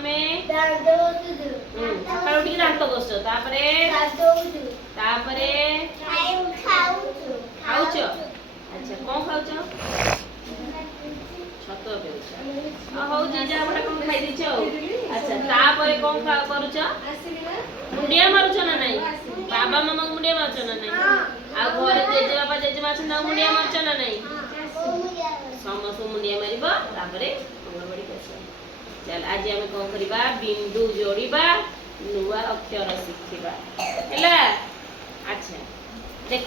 ତମେ ସକାଳୁ ଉଠିକି ଦାନ୍ତ ଘଷୁଛ ତାପରେ ତାପରେ ଖାଉଛ ଆଚ୍ଛା କଣ ଖାଉଛ ଛତୁଆ ପିଉଛ ହଉ ଯେ ଯାହା ଗୋଟେ କଣ ଖାଇ ଦେଇଛ ଆଉ ଆଚ୍ଛା ତାପରେ କଣ କରୁଛ ମୁଣ୍ଡିଆ ମାରୁଛ ନା ନାଇଁ ବାବା ମାମାଙ୍କୁ ମୁଣ୍ଡିଆ ମାରୁଛ ନା ନାଇଁ ଆଉ ଘରେ ଜେଜେ ବାପା ଜେଜେମା ଅଛନ୍ତି ତାଙ୍କୁ ମୁଣ୍ଡିଆ ମାରୁଛ ନା ନାଇଁ ସମସ୍ତଙ୍କୁ ମୁଣ୍ଡିଆ ମାରିବ ତାପରେ ଅଙ୍ଗନବାଡ଼ିକୁ ଆସିବ ଚାଲ ଆଜି ଆମେ କଣ କରିବା ବିନ୍ଦୁ ଯୋଡ଼ିବା ନୂଆ ଅକ୍ଷର ଶିଖିବା ହେଲା ଆଚ୍ଛା ଦେଖ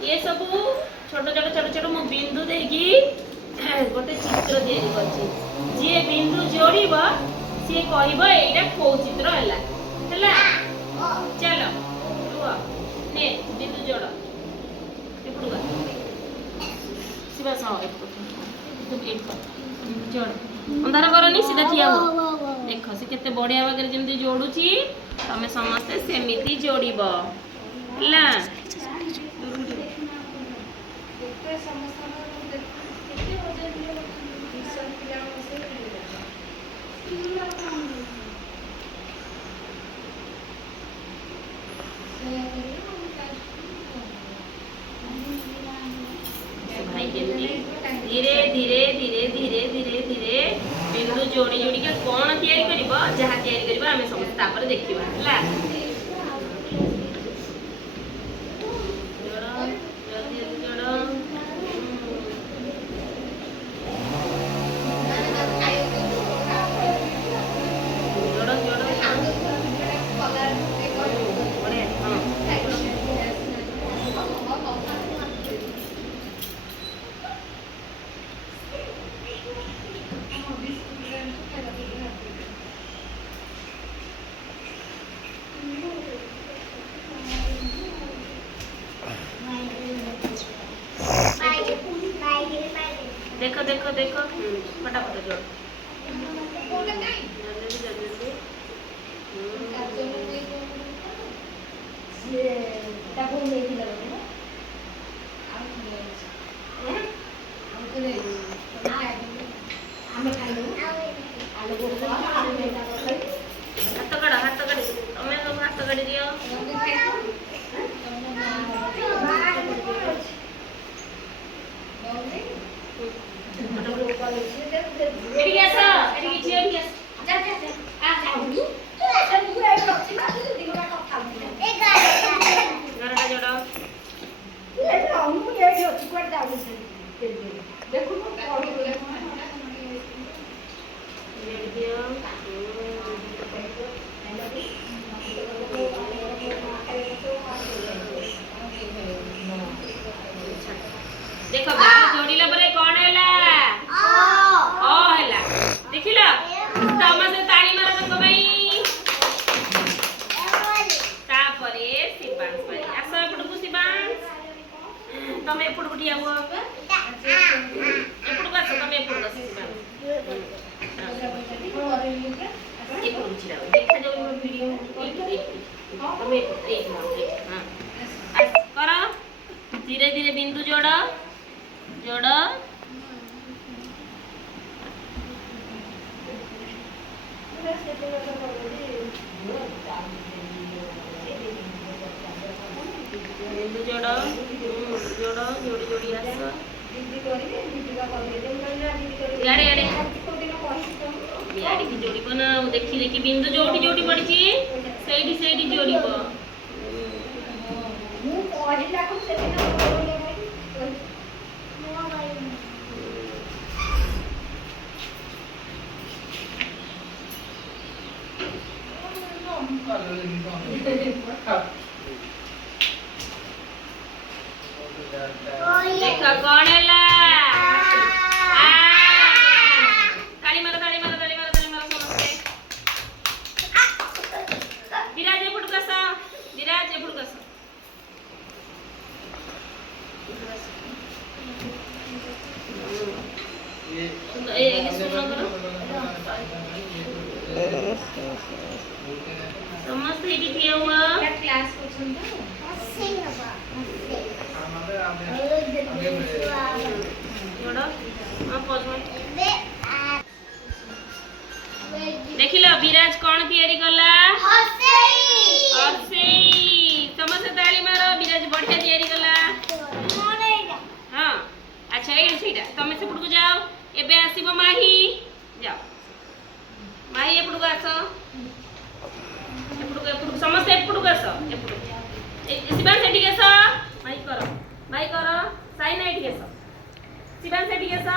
ये सब छोट छोट छोट छोट मु बिंदु देगी गोटे चित्र तैयारी करछि जे बिंदु जोड़ीब सी कहब एटा को चित्र हैला हैला चलो रुआ ने बिंदु जोड़ एपुडुगा शिवा सा तू क्लिक कर जोड़ अंधार करनी सीधा ठिया हो देखो से केते बढ़िया वगैरह जेमती जोड़ुची तमे समस्त सेमिति जोड़ीब हैला धीरे धीरे धीरे धीरे धीरे धीरे बिंदु जोड़ी जोड़ी के कौन तैयारी करिबो जहा तैयारी करिबो हमें समस्त तापर देखिबा हला देखो देखो देखो फटाफट जोड़ हाथ कड़ी तमें हाथ कड़ी दियो देखो जोड़ीला परे कोन हैला ओ हैला देखिलो तमा से ताली मार तको भाई तापरे शिबांश भाई आसो एपडकु शिबांश तमे एपडकु ठिया हो एपडकु आसो तमे एपडकु आसो शिबांश एपडकु छिरा देखा जाऊ वीडियो तमे एक हां करो धीरे धीरे बिंदु जोड़ो जोड़ो बिंदु जोड़ो जोड़ो जोड़ी जोड़ी आसो याडे याडे याडे की जोड़ी बना देखी देखी बिंदु जोड़ी जोड़ी पड़ची सेठी सेठी जोड़ीबो मु पढिला को सेदिन देखो कौन हैला ताली मारो ताली मारो ताली मारो ताली मारो समस्ते विराज एपट कसा विराज एपट कसा ए सुनो करो समस्त एटी किया हुआ क्लास कोछन तो सही बाबा जोड़ो हां पॉज में देखिलो अच्छा ये सीटा तुम सेपट को जाओ एबे आसीबो माही जाओ माही एपट को आस एपट को समस्त एपट को आस एपट शिवान सेठी आस माही करो साइना एठी आस शिवान सेठी आस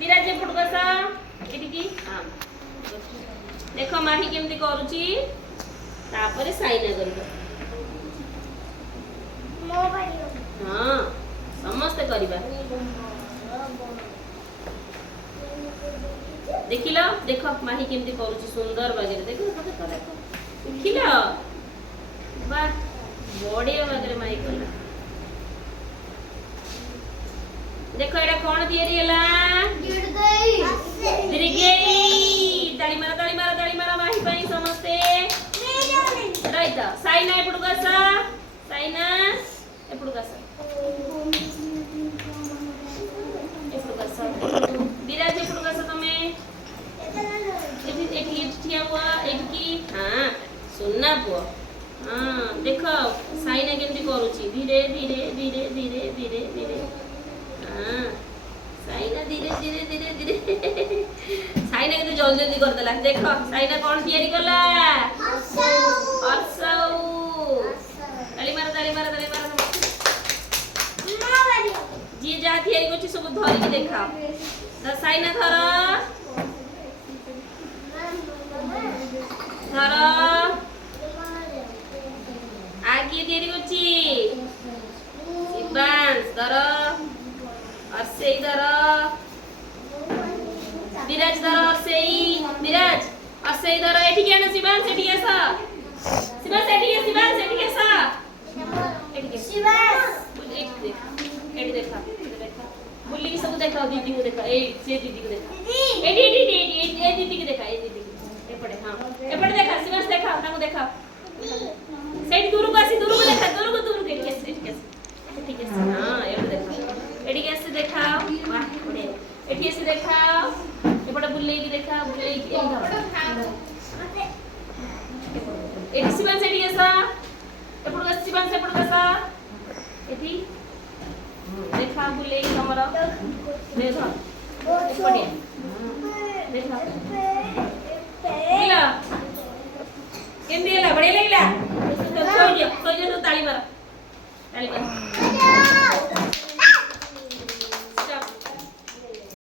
विराज एपट को आस एठी की हां देखो माही केमती करूची तापरे साइना करबो मो भाई हां समस्त करिबा देखिलो देखो माही केमती करूची सुंदर बागरे देखो देखो देखो देखिलो वाह बड़िया बागरे माही कला देखो एटा कोन तयारी हला गिर गई ताली मारा माही पई समस्ते राइट साइना एपडू गसा साइना एपडू गसा विराज एपडू गसा तमे एठी ठिया हुआ एठी हां सुनना पुओ हां देखो साइना केमती करूची धीरे धीरे धीरे धीरे धीरे धीरे हां साइना धीरे धीरे धीरे धीरे साइना के जल्दी जल्दी कर देला देखो साइना कोन तयारी करला हर्षौ ताली मारा जी जा तयारी करछि सब धरि के देखाओ द साइना धर आगे तयारी करछि शिवांश धर अर्से धर विराज धर अर्से धर एठी के न शिवांश एठी के सा शिवांश एठी के शिवांश एठी के सा एठी के शिवांश एठी देखा बुल्ली सब देखा दीदी को देखा ए से दीदी को देखा एठी एठी ए दीदी को देखा ए दीदी एपड़े हां एपड़े देखा शिवांश देखा ताको देखा सेठ दूर को देखा दूर को एठी के हां एठी देखा एठी के देखा वाह बड़े एठी से देखा एपड़े बुल्ली की देखा बुल्ली की एठी शिवांश एठी ऐसा एपड़ का शिवांश एपड़ का सा एठी देखा बुल्ली की हमरा देखा एपड़े देखा दिला केम दिला बड़े लगला तो कोई जो ताली मार